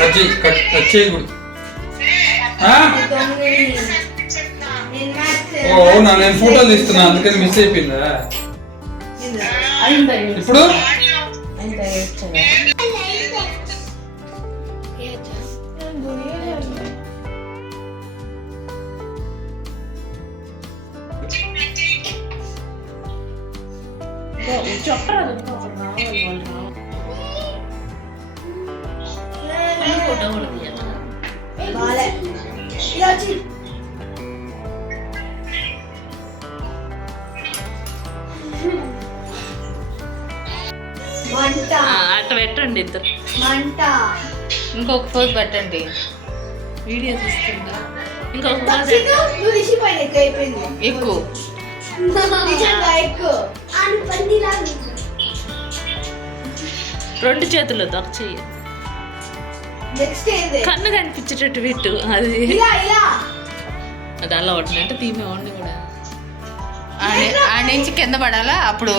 Cut చేయకూడదు. అవునా, నేను ఫోటోలు తీస్తున్నా అందుకని మిస్ అయిపోయిందా ఇప్పుడు? అట్లా పెట్టండి ఇద్దరు. ఇంకొక పోజ్ పెట్టండి, వీడియో తీసుకుంటా. ఇంకొక ఎక్కువ రెండు చేతులు దొక్క చెయ్యి, కన్ను కనిపించేటట్టు పెట్టు. అది అది అలా పట్టినట్టు తీమే వండి కూడా ఆ నుంచి కింద పడాలా, అప్పుడు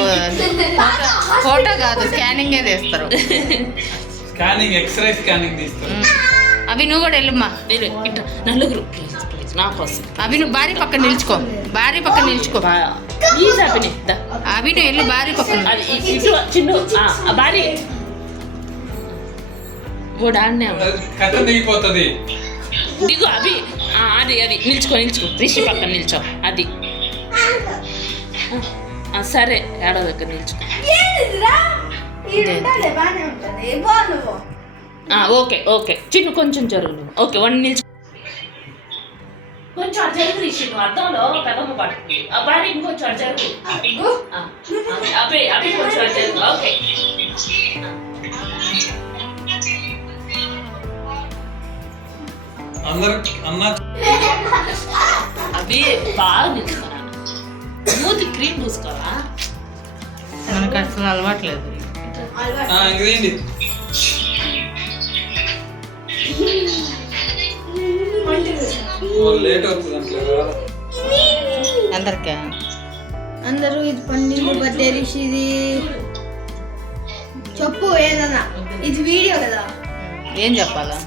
ఫోటో కాదు స్కానింగే తీస్తారు. స్కానింగ్, ఎక్స్రే స్కానింగ్ తీస్తారు. అవి నువ్వు కూడా వెళ్ళమ్మా, మీరు ఇట్లా నలుగురు ప్లీజ్ ప్లీజ్ నా కోసం. అవి నువ్వు భార్య పక్కన నిల్చుకో, భార్య పక్కన నిల్చుకో. ప్లీజ్ అభిని అవి నువ్వు వెళ్ళి భార్య పక్కన. అది ఇటు చిన్ను భారీ కూడా ఆడనే కథ దిగిపోతుంది. దిగు అభి, అది అది నిల్చుకో నిల్చుకో, రిషి పక్కన నిల్చో. అది సరే, ఏడో దగ్గర నిల్చుకో. ఓకే ఓకే చిన్ను కొంచెం జరుగు. ఓకే వన్ నిల్చు, కొంచెం అటు జరుగు రిషి. నువ్వు అర్థంలో పెదమ్మ పడుతుంది. ఆ భారీ ఇంకొంచెం అటు జరుగు. అభి అభి కొంచెం అటు జరుగు. ఓకే అందరు అన్నా అవి బాగా నిల్చుకోరా, మూతి క్రీమ్ పూసుకోరా. మనకు అసలు అలవాట్లేదు. ఇంకేంటి లేట్ అవుతుంది అందరికీ. అందరూ ఇది పండింది బర్త్డే రిషి, ఇది చెప్పు ఏదన్నా. ఇది వీడియో కదా, ఏం చెప్పాలా?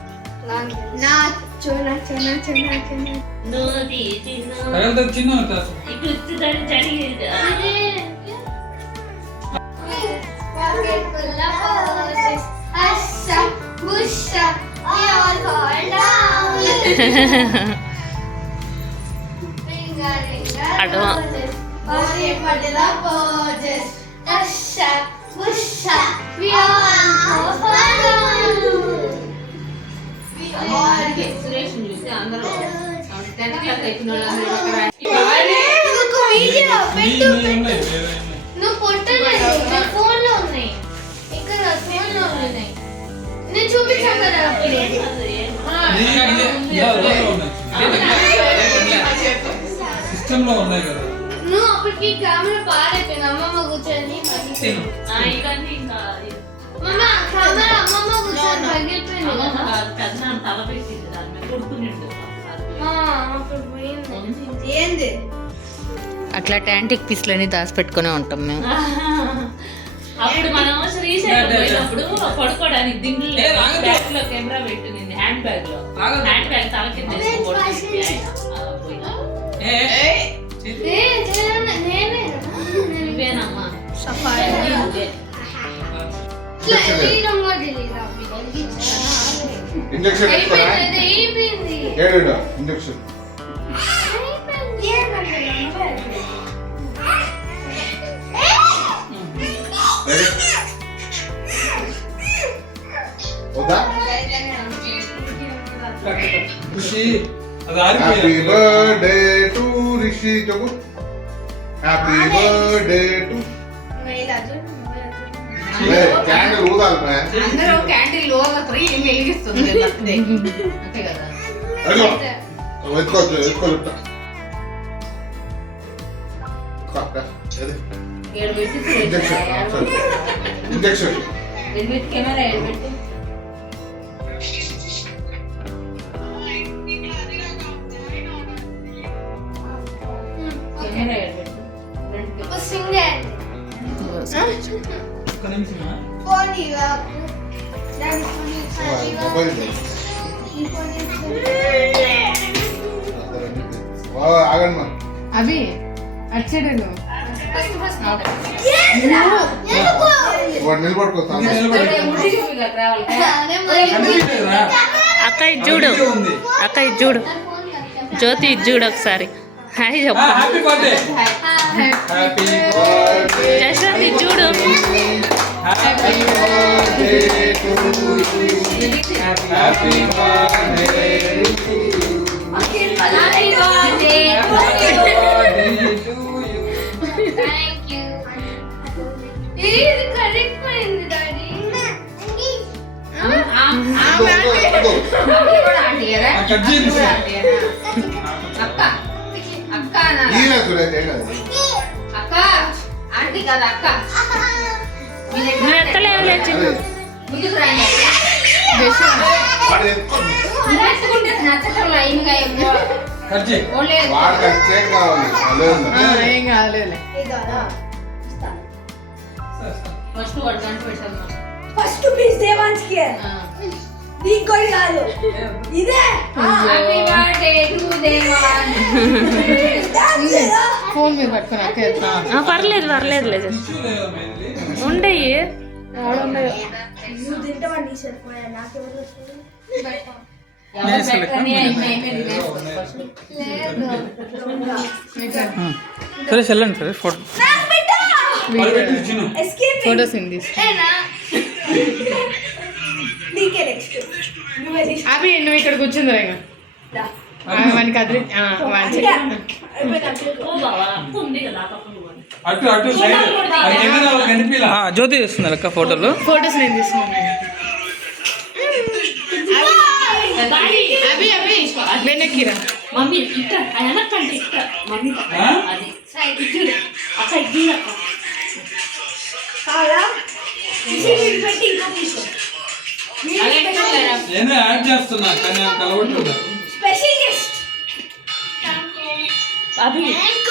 నా చోనా చోనా చోనా చోనా చిన్న నువ్వు పొట్టలేదు, నా ఫోన్ లో ఉన్నాయి, ఇక్కడ ఫోన్ లో ఉన్నాయి. నేను చూపించాను కదా అప్పుడే. సిస్టమ్ లో ఉన్నాయి కదా. నువ్వు అప్పటికి కెమెరా పాడైపోయింది. అమ్మమ్మ కూర్చొని మమ్మ కెమెరా అమ్మమ్మ కూర్చొని పగిలిపోయింది కదా. తల పెట్టింది దాని మీద కొడుకునిండు. అప్పుడు పోయింది. ఏంది అట్లా యాంటిక్ పీస్లని దాచిపెట్టుకునే ఉంటాం మేము. అప్పుడు మనం శ్రీశైలం పోయినప్పుడు పడుకోవడానికి దిండ్లు బ్యాగ్ లో కెమెరా పెట్టింది, హ్యాండ్ బ్యాగ్ లో. హ్యాండ్ బ్యాగ్ తల కింద నువ్వేనమ్మా injection injection happy birthday to Rishi. చెప్పు హ్యాపీ బర్త్డే టు. క్యాండిల్ ఊదాలి. అందరూ క్యాండిల్ ఊదత్రి వెలిగిస్తుంది బర్త్డే అంతే కదా. వెతుకోవచ్చు ఇంజెక్షన్ కెమెరా ఏడబెట్టి మొబైల్ ఆగండి మా అవి అటు సైడ్ వెళ్ళు. వాడు నిలబడుకోతాను కనిపించలేదురా? అక్క ఇది చూడు, ఉంది. అక్క ఇది చూడు, జ్యోతి ఇది చూడు ఒకసారి. హాయ్ చెప్పు. Happy birthday happy birthday Jashwant ఇది చూడు. Happy birthday to happy birthday ఇది కరెక్ట్ అయింది డాడీ. కట్ చేయండి అక్క అక్క అక్క ఆంటీ కదా అక్క. నువ్వు ఎత్తలేవులే చిన్న. ముందుకు రాండి. ఎత్తుకుంటే నచ్చటం లైన్గా ఎక్కువ. కట్ చేయి వాడికి అది చేతి కావాలి ఏం కాదులే. ఫస్ట్ వాడు గంట పెట్టాను. ఫస్ట్ పీస్ దేవాన్స్కి నీకు కాదు ఇదే హ్యాపీ బర్త్డే టు దేవాన్. ఫోన్ మీద పట్టుకుని అక్క ఎత్తా. పర్లేదు పర్లేదులే ఉండయి. నువ్వు తింటావని సరిపోయా నాకెవరు వస్తుంది ఎవరు పెట్టని అయిపోయింది సరే చెల్లండి సరే ఫోటో ఎస్కేప్ ఫోటోస్ ఉంది. నీకే నెక్స్ట్ నువ్వే తీసుకో. అవి నువ్వు ఇక్కడ కూర్చుందిరా ఇంకా దా. మనకి అది మంచి ఓ బావా అక్క ఉంది కదా ఆ పక్కన కూడా. అటు అటు సైడ్ కనిపించలా జ్యోతి చేస్తుంది అక్క ఫోటోలు ఫోటోస్ నేను తీసుకున్నాను. బాయ్. అవి వెనక్కిరా. మమ్మీ ఇక్కడ వెనక్కంటే ఇక్కడ మమ్మీ పక్కన. అది సైడ్ చూడు అక్క ఇది చూడు అక్క. కావాలా ఇది పెట్టి ఇంకో తీసుకో. నేను యాడ్ చేస్తున్నా కానీ కలవట్లేదు స్పెషల్ గెస్ట్ అవి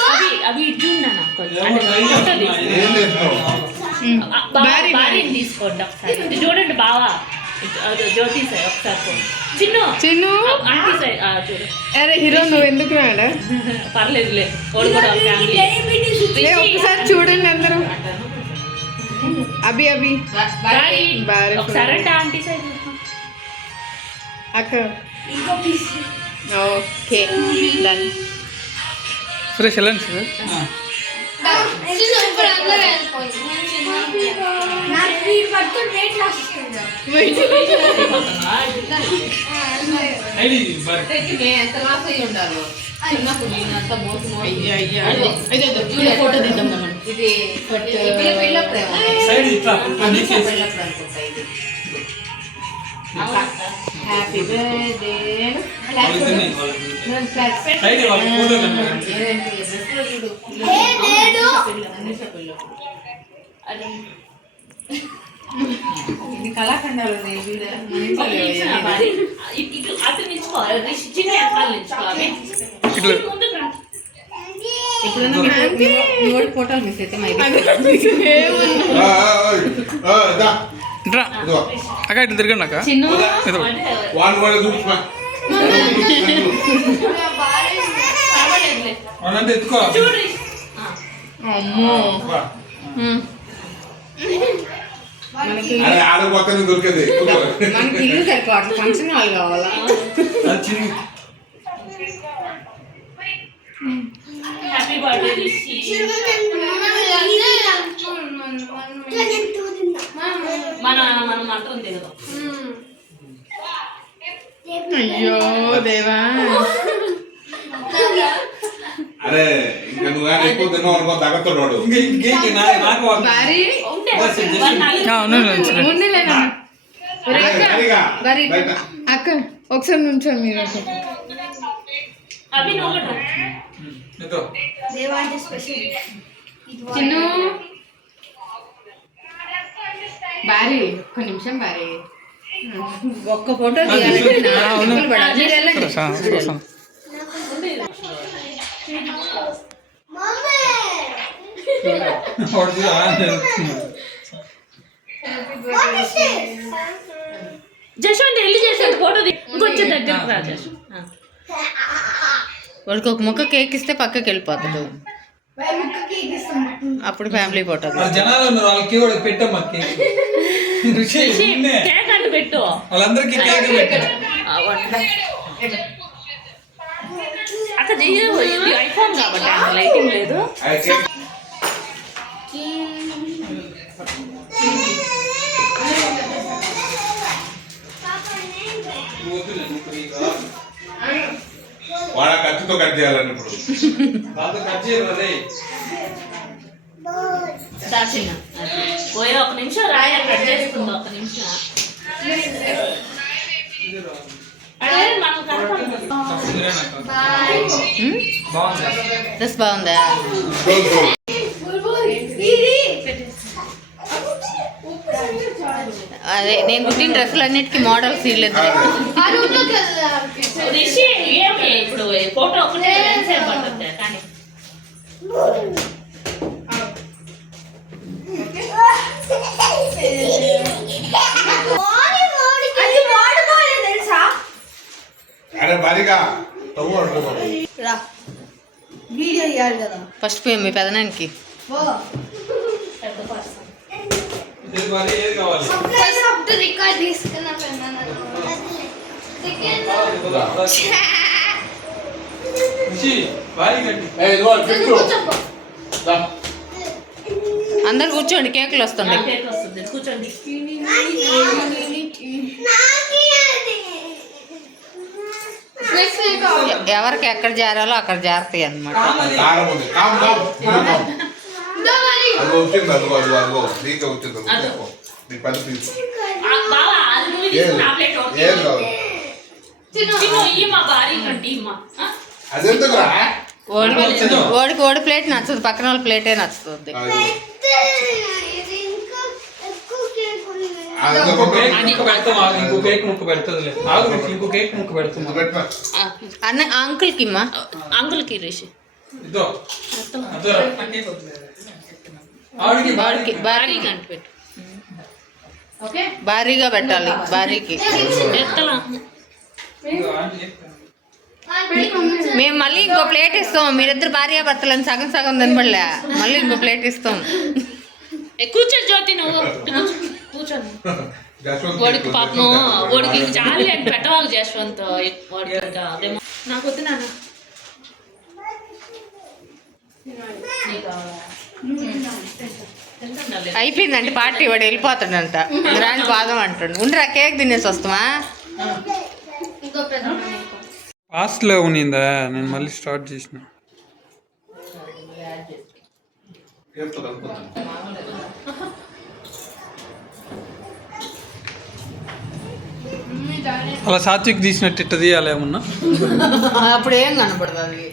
అవి అవి ఇది చూడు నాన్న కొంచెం. ఏమో ట్రై చేస్తున్నా ఏం చేస్తున్నావు భార్యని తీసుకోండి ఒకసారి. ఇది చూడండి బావా జ్యోతి సార్ ఒకసారి ఫోన్. చిన్ను ఆంటీ సార్ చూడు. అరే హీరో నువ్వు ఎందుకు రాడా? పర్లేదులే ఓడి కూడా ఫ్యామిలీ. ఒకసారి చూడండి అందరూ. అభి బారీ ఒకసారి అంటే ఆంటీ సైడ్ అక్క. ఇంకో పీస్ ఓకే డన్. సరే చెల్లండి సరే ఇప్పుడు అందరూ వెళ్ళిపోయింది. నాకు వీడు పట్టుకొని వెయిట్ లాస్ ఇస్తుందా ఐడి బర్ ఎంత లాస్ అయ్యి ఉండాలి చిన్నప్పుడు నేను అంత మోసం ఫోటో తీద్దాం మనం. ఇది పెళ్ళప్పుడు సైడ్ ఇట్లా పెళ్ళప్పుడు అనుకుంటా ఇది. హ్యాపీ బర్త్డే సైడ్ వాళ్ళ ఫోటో కనిపించండి ఇది కళాఖండాలు ఇటు అటు నిల్చుకోవాలి. చిన్న ఎక్కడ నిల్చుకోవాలి. ముందుకు రా. ఎప్పుడైనా మీ వాడి ఫోటోలు మిస్ అయితే మా అక్క ఇట్లా తిరగండి అక్క చిన్ను ఇదిగో. వాడిని వాడు చూపించమా పర్వాలేదులే. వాళ్ళంటే ఎత్తుకో చూడు అమ్మో అరే ఆడపోతే దొరికేది మనకి ఇల్లు సరిపోవట్లేదు ఫంక్షన్ హాల్ కావాలా? అది చిన్న హ్యాపీ బర్త్డే రిషి. మన మనం మాత్రం తినదు. అయ్యో దేవా. అరే ఇంకా నువ్వు కానీ ఎక్కువ తిన్నావు అనుకో తగ్గతాడు వాడు ఇంకేంటి నాకు భారీ ఉంటే వాళ్ళు నాలుగు ముందులేనా సరిగా గరి- బయట అక్క ఒకసారి నుంచోండి మీరు. అవి నువ్వు కూడా రా. ఇదో దేవాంటి స్పెషల్ చిన్ను భారీ ఒక్క నిమిషం భారీ. ఒక్క ఫోటో తీయాలంటే నా చెప్పులు పడాలి. మీరు వెళ్ళండి. వాడు జశ్వంత్ వెళ్ళి జశ్వంత్ ఫోటో ఇంకొంచెం దగ్గరకు రా జశ్వంత్. వాడికి ఒక ముక్క కేక్ ఇస్తే పక్కకి వెళ్ళిపోతాడు, అప్పుడు ఫ్యామిలీ ఫోటో వాళ్ళ జనాలు ఉన్నారు, వాళ్ళకి కూడా పెట్టమ్మా కేక్. రుచి నిన్నే. కేక్ అంటే పెట్టు. వాళ్ళందరికీ కేక్ పెట్టు. అక్కడ ఇది ఐఫోన్ కాబట్టి అంత లైటింగ్ లేదు. వాడ కత్తితో కట్ చేయాలని ఇప్పుడు దాంతో కట్ చేయరు అదే. దాచిన పోయే ఒక నిమిషం రాయ కట్ చేసుకుంది, ఒక నిమిషం. అదే మనం బాగుంది. డ్రెస్ బాగుందా? అదే నేను కుట్టిన డ్రెస్సులు అన్నిటికీ మోడల్స్ ఇల్లేదు. రిషి ఏమి ఇప్పుడు ఫోటో ఒకటే ఎంతసేపు పడుతుంది కానీ అరే భారీగా వీడియో ఇవ్వాలి కదా. ఫస్ట్ పోయి మీ పెదనానికి పెద్ద పర్సన్. ఇది మరి ఏది కావాలి? రికార్డ్ తీసుకున్నా రుచి భారీ కట్టి. అందరు కూర్చోండి, కేకులు వస్తుండే. కేక్ వస్తుంది, కూర్చోండి. ఎవరికి ఎక్కడ చేరాలో అక్కడ చేరతాయి అన్నమాట. కారం ఉంది, అదిగో వచ్చింది, అదిగో అదిగో అదిగో నీకే వచ్చింది, అదిగో నీ పని తీసు. బావా అది నువ్వు తీసుకున్న ఆ ప్లేట్ ఒకటి ఏం కాదు చిన్న ఇయ్యమ్మా, భారీ కంటే ఇమ్మా. అదెందుకురా? ఓడికి ఓడి ప్లేట్ నచ్చదు, పక్కన వాళ్ళ ప్లేటే నచ్చుతుంది. ఇంకో కేక్ ముక్క పెడతాం ఆగు, ఇంకో కేక్ ముక్క పెడుతుంది ఆగు రుచి, ఇంకో కేక్ ముక్క పెడుతుంది. అన్న అంకుల్కి ఇమ్మా. అంకుల్కి రిషి ఇదో అదోరా. ఆవిడకి వాడికి భారీ కంట పెట్టు. భారీగా పెట్టాలి, భారీకి. ఎత్తలా మేము మళ్ళీ ఇంకో ప్లేట్ ఇస్తాం, మీరిద్దరు భార్య భర్తలని సగం సగం తినబడలే, మళ్ళీ ఇంకో ప్లేట్ ఇస్తాం. కూర్చో జ్యోతి, నువ్వు కూర్చోండి. వాడికి పాపం వాడికి చాలి అని పెట్టవాలి జశ్వంత్. వాడికి అదేమో నాకు వద్దు నాన్న. అయిపోయిందండి పార్టీ, వాడు వెళ్ళిపోతాడంట. రాని బాదం అంటుండు. ఉండరా కేక్ తినేసి వస్తామా? ఫాస్ట్లో ఉన్నిందా, నేను మళ్ళీ స్టార్ట్ చేసిన. అలా సాత్విక్ తీసినట్టు ఇట్ట తీయాలి ఏమన్నా. అప్పుడు ఏం కనపడదు అది.